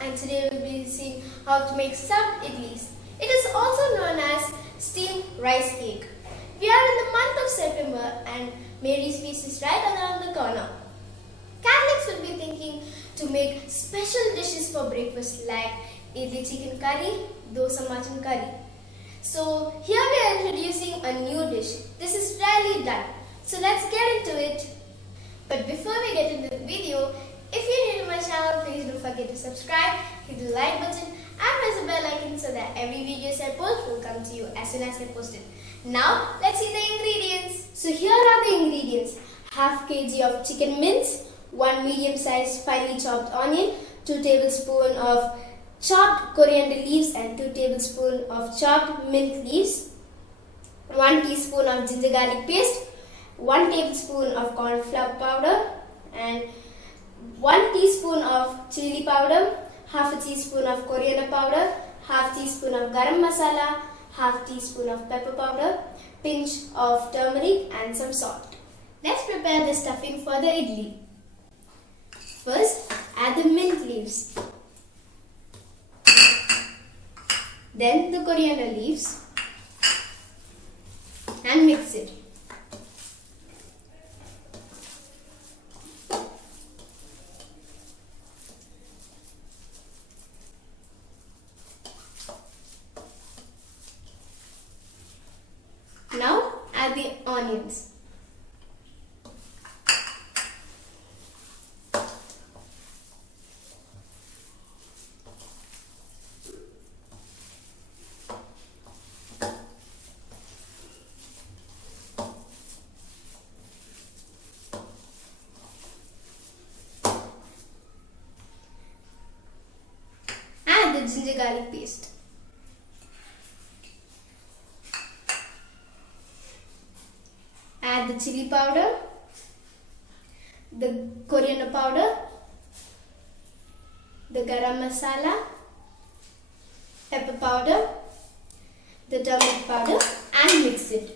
and today we'll be seeing how to make stuffed idlis. It is also known as steamed rice cake. We are in the month of September and Mary's feast is right around the corner. Catholics will be thinking to make special dishes for breakfast like idli chicken curry, dosa mutton curry. So here we are introducing a new dish. This is rarely done. So let's get into it. But before we get into the video, if you're new to my channel, please don't forget to subscribe, hit the like button and press the bell icon so that every video I post will come to you as soon as I post it. Now let's see the ingredients. So here are the ingredients. Half kg of chicken mince, 1 medium-sized finely chopped onion, 2 tablespoons of chopped coriander leaves and 2 tablespoons of chopped mint leaves, 1 teaspoon of ginger garlic paste, 1 tablespoon of corn flour powder and 1 teaspoon of chili powder, half a teaspoon of coriander powder, half teaspoon of garam masala, half teaspoon of pepper powder, pinch of turmeric and some salt. Let's prepare the stuffing for the idli. First, add the mint leaves, then the coriander leaves and mix it. Now add the onions. Add the ginger garlic paste. Add the chili powder, the coriander powder, the garam masala, pepper powder, the turmeric powder and mix it.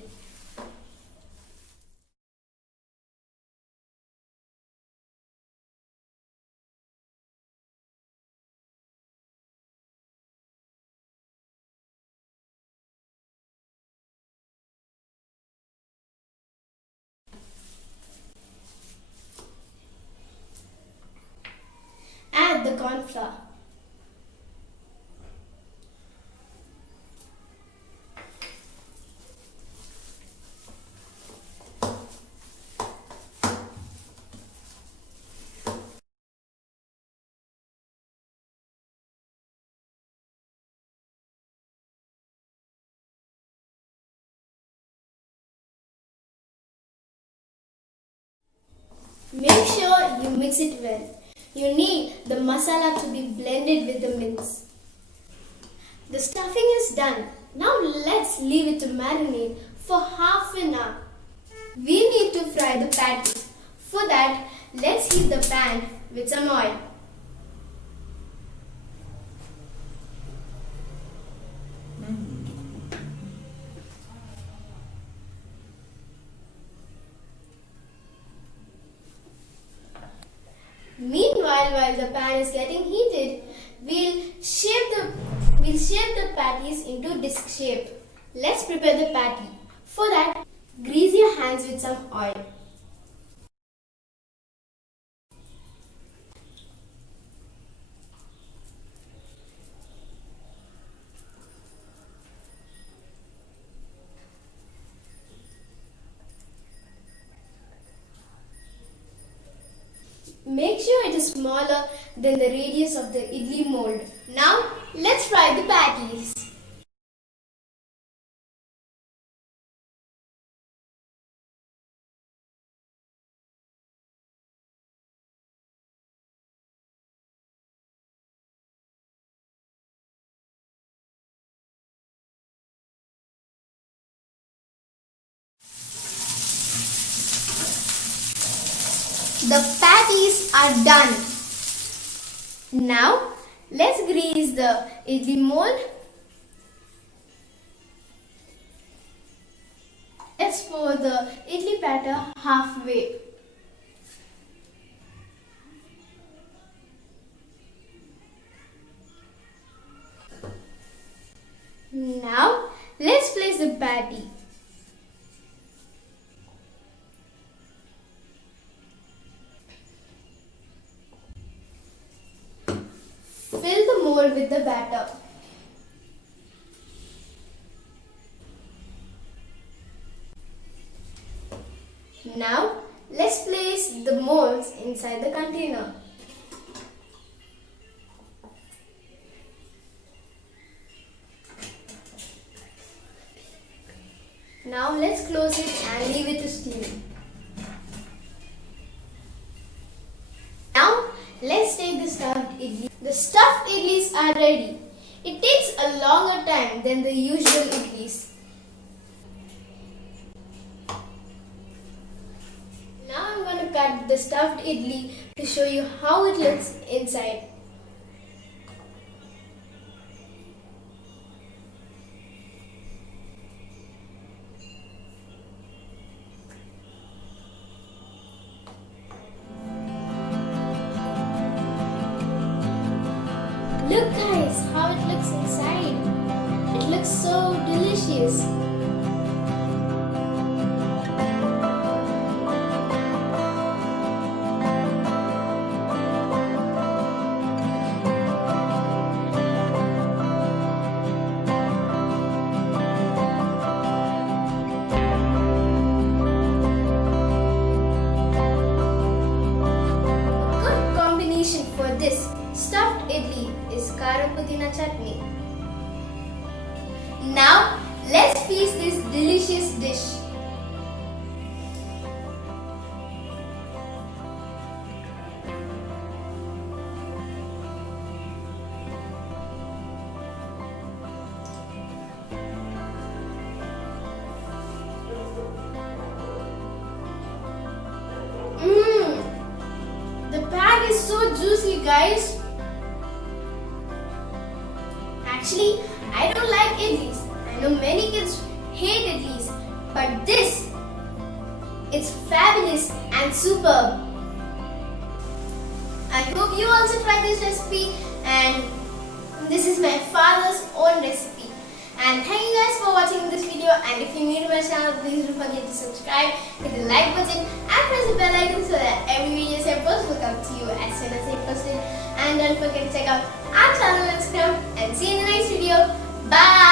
Add the corn flour. Make sure you mix it well. You need the masala to be blended with the mince. The stuffing is done. Now let's leave it to marinate for half an hour. We need to fry the patties. For that, let's heat the pan with some oil. Meanwhile, while the pan is getting heated, we'll shape the patties into disc shape. Let's prepare the patty. For that, grease your hands with some oil. Make sure it is smaller than the radius of the idli mold. Now, let's fry the patties. The patties are done. Now let's grease the idli mold. Let's pour the idli batter halfway. chapati. Fill the mold with the batter. Now, let's place the molds inside the container. Now, let's close it and leave it to steam. Now, let's take the stuffed idli. The stuffed idlis are ready. It takes a longer time than the usual idlis. Now I'm going to cut the stuffed idli to show you how it looks inside. Look guys, how it looks inside. It looks so delicious. Good combination for this stuffed idli is karam pudina chutney. Now let's feast this delicious dish. The bag is so juicy, guys. Actually, I don't like idlis. I know many kids hate idlis, but this is fabulous and superb. I hope you also try this recipe, and this is my father's own recipe. And thank you guys for watching this video, and if you're new to my channel, please don't forget to subscribe, hit the like button and press the bell icon so that every video I post will come to you as soon as I post it. And don't forget to check out our channel on Instagram, and see you in the next video. Bye!